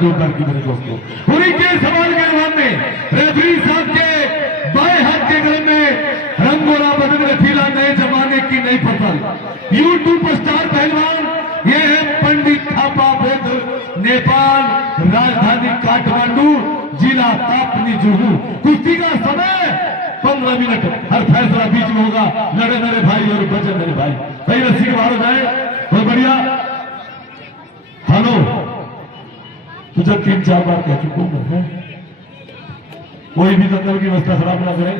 जोरदार की मेरे दोस्तों। पूरी के सवाल के जवाब में रेफरी साहब के बाएं हाथ के गले में रंगोला बदन रखीला नए जमाने की नई फसल। यूट्यूब स्टार पहलवान ये है पंडित थापा बुद्ध, नेपाल, राजधानी काठमांडू, जिला तापनी जुहू। कुश्ती का समय 15 मिनट, हर फैसला बीच में होगा। लड़े मेरे भाई और बचे मेरे भाई। भाई रस्सी के बाहर हो जाए, बहुत बढ़िया। हेलो, तुझे 3-4 बार कह चुका हूं मैं, कोई भी दंगल की व्यवस्था खराब ना करे।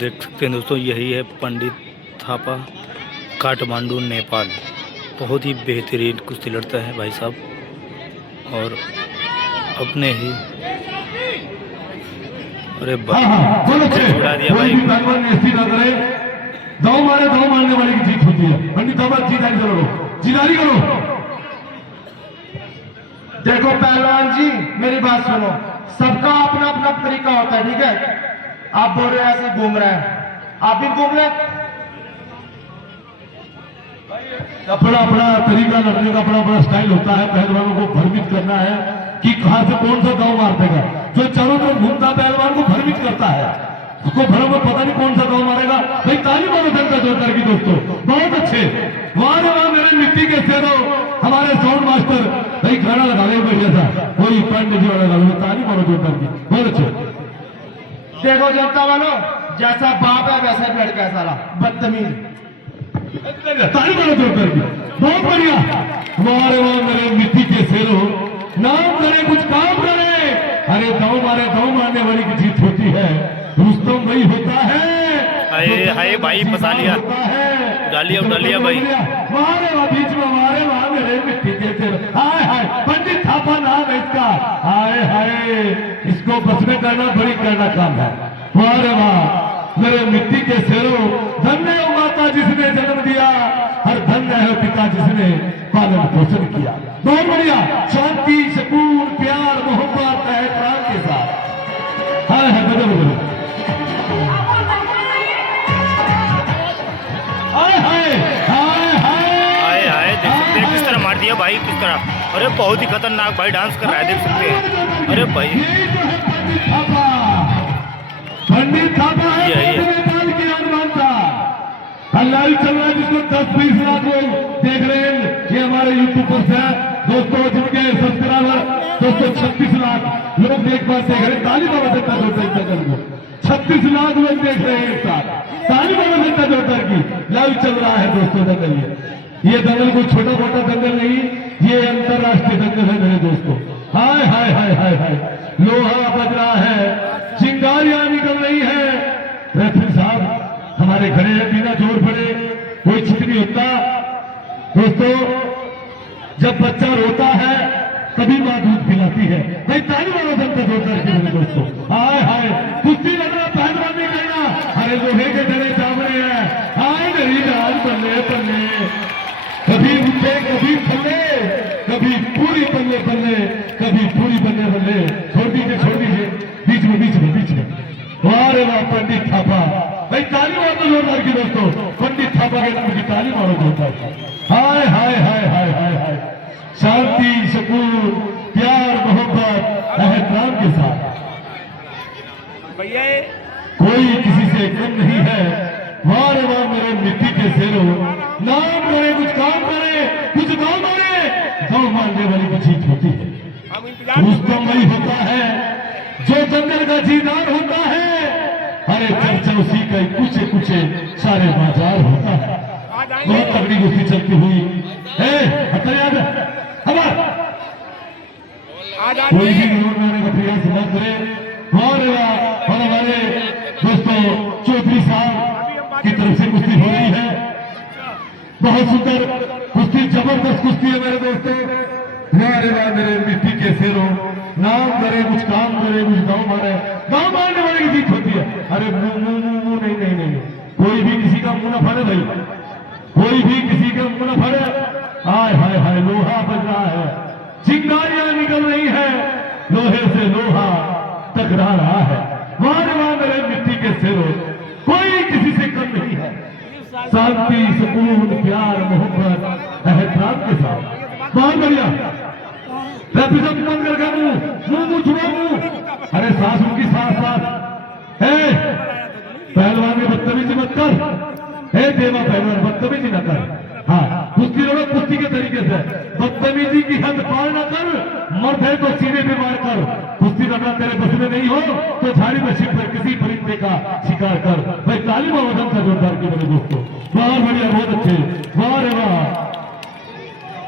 देख सकते हैं दोस्तों, यही है पंडित थापा, काठमांडू, नेपाल। बहुत ही बेहतरीन कुश्ती लड़ता है भाई साहब, और अपने ही अरे उड़ा दिया भाई। दो मारने वाले की जीत होती है। पंडित थापा जीदारी करो, जीदारी करो। देखो पहलवान जी, मेरी बात सुनो, सबका अपना अपना तरीका होता है, ठीक है? आप बोल रहे हैं ऐसे घूम रहे हैं, आप भी घूम रहे। अपना अपना तरीका लड़ने का अपना अपना स्टाइल होता है। पहलवानों को भ्रमित करना है कि कहां से कौन सा दांव मार देगा। जो चारों तरफ घूमता पहलवान को भ्रमित करता है, उसको भ्रम में पता नहीं कौन सा दांव मारेगा। भाई ताली मारो जनता जोरदार की दोस्तों, बहुत अच्छे। वाह रे वाह मेरे मिट्टी के शेरों, हमारे साउंड मास्टर भाई गाना लगा ले बढ़िया सा, कोई पंडित जी वाला लगा लो। ताली मारो जोरदार की, बहुत अच्छे। देखो जनता वालों, जैसा बाप है वैसा लड़का है साला, बदतमीज। ताली मारो जोरदार की, बहुत बढ़िया। वाह रे वाह मेरे मिट्टी के शेरों, नाम करे कुछ काम करे। अरे दांव मारने वाली की जीत होती है। रुस्तम वही होता है। हाय भाई, फंसा लिया, डालिया भाई। मारे वाह बीच में, मारे वाह मेरे मिट्टी के शेरों। हाय हाय, पंडित थापा नाम है इसका। हाय हाय, इसको बस में करना बड़ी करना काम है। वाह रे वाह मेरे मिट्टी के शेरों, धन्य हो माता जिसने जन्म दिया, हर धन्य है पिता जिसने पालन पोषण किया। बहुत बढ़िया। शांति, सुकून, प्यार, मोहब्बत, एहतराम के साथ। हाय हाय, बदल बदल। हाय हाय हाय हाय हाय, देख सकते हैं किस तरह मार दिया भाई, किस तरह। अरे बहुत ही खतरनाक भाई डांस कर रहा है, देख सकते हैं। अरे भाई पंडित थापा है, नेपाल की अनुमानता लाइव चल रहा है, जिसको 10-20 लाख लोग देख रहे हैं। ये हमारे यूट्यूब पर से दोस्तों, जिनके सब्सक्राइबर दोस्तों 36 लाख लोग देख पाते हैं। ताली मारो जनता जोरदार को, 36 लाख लोग देख रहे हैं एक साथ। ताली मारो जनता जोरदार की। लाइव चल रहा है दोस्तों दंगल। ये दंगल कोई छोटा मोटा दंगल नहीं, ये अंतरराष्ट्रीय दंगल है मेरे दोस्तों। हाय हाय हाय हाय हाय, लोहा बज रहा है, चिंगारियां निकल रही है। रेफरी साहब हमारे खड़े हैं, बिना जोर पड़े कोई चित नहीं होता दोस्तों। जब बच्चा रोता है तभी मां दूध पिलाती है। भाई ताली मारो जनता जोरदार की मेरे दोस्तों। हाय हाय, कुश्ती लड़ना पहलवान नहीं करना। अरे लोहे के डरे चावड़े हैं। हाय मेरी जान, बल्ले बल्ले, कभी उठे कभी बल्ले, कभी पूरी बल्ले बल्ले, कभी पूरी बल्ले बल्ले। छोड़ दीजिए बीच में। वाह रे वाह पंडित थापा। भाई ताली मारो जोरदार की दोस्तों, पंडित थापा के नाम की ताली मारो जोरदार। हाय हाय हाय हाय हाय हाय, शांति, सुकून, प्यार, मोहब्बत, एहतराम के साथ। कोई किसी से कम नहीं है। वाह रे वाह मेरे मिट्टी के शेरों, नाम करे कुछ काम करे, कुछ दांव मारे। दांव मारने वाली की जीत होती है। रुस्तम वही होता है जो जंगल का जीदार होता है। अरे चर्चा उसी का कुछ सारे बाजार होता है। बहुत तगड़ी कुश्ती चलती हुई कोई भी विरोध लाने का प्रयास न करे। और हमारे दोस्तों चौधरी साहब की तरफ से कुश्ती हो रही है। बहुत सुंदर कुश्ती, जबरदस्त कुश्ती है मेरे दोस्तों। मेरे मिट्टी के शेरों, नाम करे कुछ काम करे, कुछ दांव मारने वाले की जीत होती है। अरे मुंह नहीं, कोई भी किसी का मुंह न फाड़े भाई, कोई भी किसी का मुंह न फाड़े। हाय हाय हाय, लोहा बज रहा है, चिंगारियां निकल रही है, लोहे से लोहा टकरा रहा है। वाह मेरे मिट्टी के शेरों, कोई किसी से कम नहीं है। शांति, सुकून, प्यार, मोहब्बत, एहतराम के साथ। बहुत बढ़िया। रेपिजम बंद करके मुंह छुड़ो मुंह। अरे सांस उनकी साथ है। पहलवान में बदतमीजी मत कर। हे देवा पहलवान, बदतमीजी न कर। हाँ, कुश्ती लड़ो कुश्ती के तरीके से। बदतमीजी की हद पार न कर। मर्द है तो सीने पे मार कर। कुश्ती लड़ना तेरे बस में नहीं हो तो झाड़ी में छिप कर किसी परिंदे का शिकार कर। भाई तालीम और वजन का जोरदार की मेरे दोस्तों। बहुत बढ़िया, बहुत अच्छे। वाह रे वाह,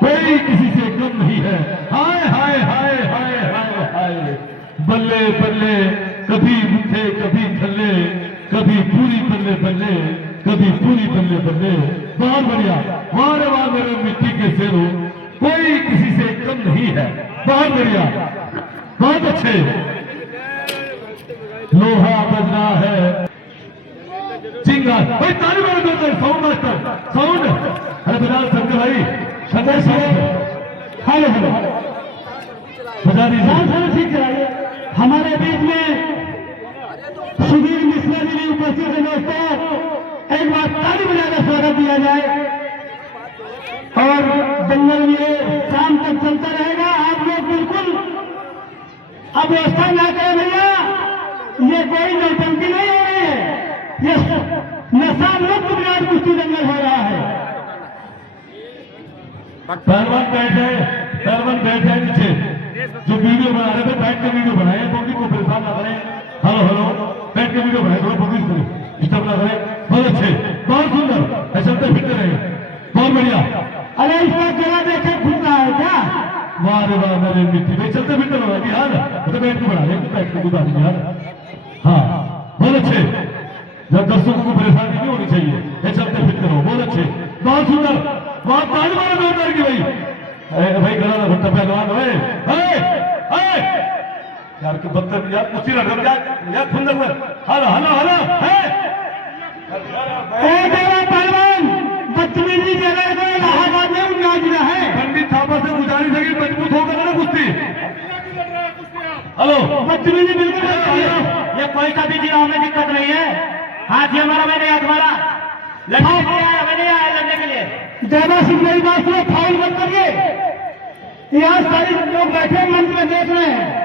कोई किसी से कम नहीं है। हाय हाय हाय हाय हाय हाय, बल्ले बल्ले, कभी मुठे कभी थल्ले, कभी पूरी बल्ले बल्ले, कभी पूरी बल्ले बल्ले। बहुत बढ़िया। वाह रे वाह मेरे मिट्टी के शेरों, कोई किसी से कम नहीं है। बहुत बढ़िया, बहुत अच्छे। लोहा बजना है, चिंगार। भाई ताली मारो जोरदार, साउंड मास्टर, साउंड। अरे बिलाल शंकर भाई, शंकर साहब, हेलो हेलो, बजा दीजिए। ठीक चलाइए। हमारे बीच में सुधीर मिश्रा जी भी उपस्थित है दोस्तों, एक बार ताली बजाकर स्वागत दिया जाए। और दंगल ये शाम तक चलता रहेगा। आप लोग बिल्कुल अब व्यवस्था ना करें भैया, ये कोई नौटंकी नहीं हो रही है, ये नशा मुक्त विराट कुश्ती दंगल हो रहा है। पहलवान बैठे, पहलवान बैठे नीचे। जो वीडियो बना रहे थे बैठ के वीडियो बनाए, पब्लिक को परेशान ना करें। हेलो हेलो, बैठ के वीडियो बनाए, थोड़ा पब्लिक को डिस्टर्ब ना करें। बहुत अच्छे, बहुत सुंदर, ऐसे चलते फिरते रहे। बहुत बढ़िया। अरे इसका जगह देखे खुलता है क्या? वाह रे वाह मेरे मिट्टी में चलते फिरते बना दिया ना, तो बैठ के बना ले, बैठ के बुला दिया। हाँ, बहुत अच्छे। जब दर्शकों को परेशानी नहीं होनी चाहिए, ये चलते फिरते रहो। बहुत अच्छे, बहुत सुंदर। बहुत ताली मारो जोरदार की भाई। भाई गला ना घुट्टा पहलवान यार के बदतमीज यार, कुछ ना कर यार सुंदर में। हेलो हेलो हेलो पहलवान, बदतमीजी जगह को इलाहाबाद में उन्नाजना है। पंडित थापा से गुजारिश है कि मजबूत होकर ना कुश्ती। हेलो, बदतमीजी बिल्कुल ये कोई सा भी चुनाव में दिक्कत नहीं है। हाथ ये हमारा, मैंने हाथ मारा, लड़ने के लिए आया, मैंने आया लड़ने के लिए। ज्यादा सिर्फ मेरी बात सुनो, फाउल मत करिए। यहाँ सारे लोग बैठे मंच में देख रहे हैं।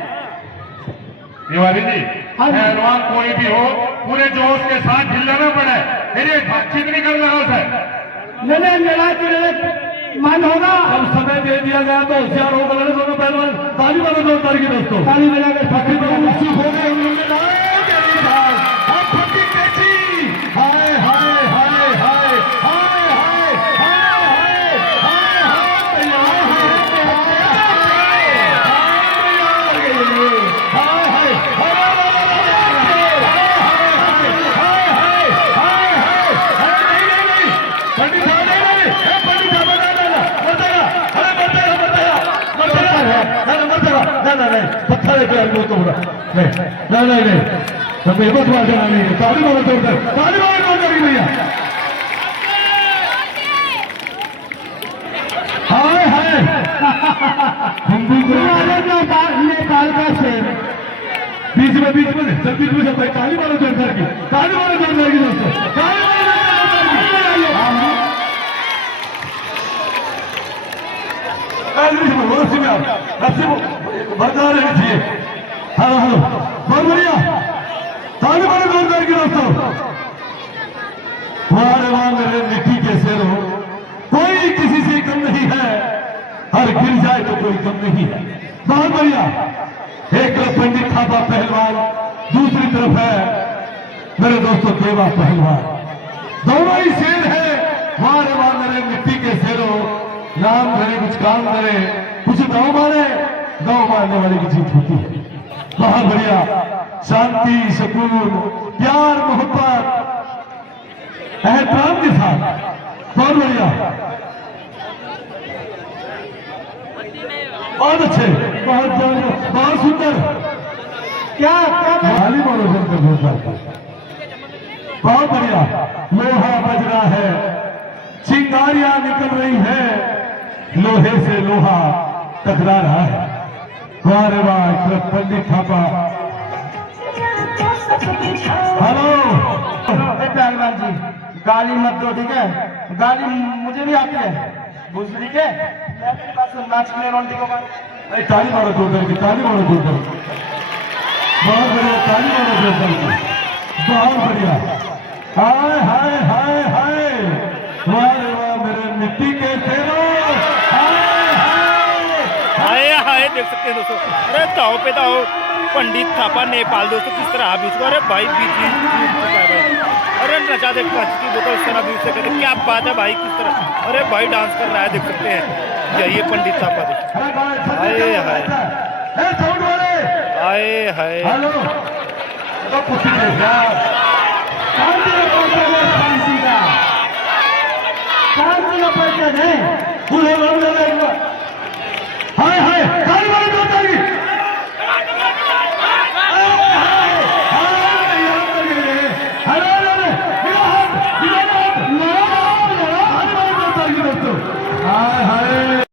तिवारी जी, पहलवान कोई भी हो, पूरे जोश के साथ हिलना पड़े। मेरी बातचीत नहीं कर रहा है। मैंने मेरा मन होगा। अब समय दे दिया गया तो होशियार हो गए दोनों पहलवान। ताली मारो जोरदार की दोस्तों। ताली बजाकर फकीर हो गए उन्होंने। हाय हाय हाय हाय हाय पत्थर नहीं, बस बात नहीं है। ताली मारो जोरदार, ताली मारो जोरदार की भैया। हाय हाय, हिंदी नेपाल का शेर बीच में सब बीच में सब भाई। ताली मारो जोरदार की, ताली मारो जोरदार की दोस्तों, ताली मारो बता रहे चाहिए। हेलो हेलो, बहुत बढ़िया। ताली मारो जोरदार की दोस्तों। वाह रे वाह मेरे मिट्टी के शेरों, कोई किसी से कम नहीं है। हर गिर जाए तो कोई कम नहीं है। बहुत बढ़िया। एक तरफ पंडित थापा पहलवान, दूसरी तरफ है मेरे दोस्तों देवा पहलवान। दोनों ही शेर है। वाह रे वाह मेरे मिट्टी के शेरों, नाम करे कुछ काम करे, कुछ गाँव मारने वाले की जीत होती है। बहुत बढ़िया। शांति, सुकून, प्यार, मोहब्बत, एहतराम के साथ। बहुत बढ़िया, बहुत अच्छे, बहुत सुंदर। क्या खाली बोलो जोरदार। बहुत बढ़िया। लोहा बज रहा है, चिंगारियां निकल रही है, लोहे से लोहा टकरा रहा है। वाह रे वाह, एक तरफ पंडित थापा। हेलो पहलवान जी, गाली मत दो, ठीक है? गाली मुझे भी आती है, दूसरी के नाच के रोटी को अरे ताली मारो जोरदार की, ताली मारो जोरदार की। बहुत बढ़िया, ताली मारो जोरदार की, बहुत बढ़िया। हाय हाय हाय हाय, वाह रे वाह मेरे मिट्टी के शेरों, हाय हाय। हाय हाय, देख सकते हैं दोस्तों। अरे दाव पे दाव, पंडित थापा नेपाल दोस्तों किस तरह आप इसको, अरे भाई भाई, अरे नचा देख की बोतल शराब यूज से कहते, क्या बात है भाई, किस तरह, अरे भाई डांस कर रहा है, देख सकते हैं। यही है पंडित थापा दोस्तों। हाय हाय हाय हाय, हेलो तो कुछ नहीं यार, शांति का पैसा नहीं, पूरे मामले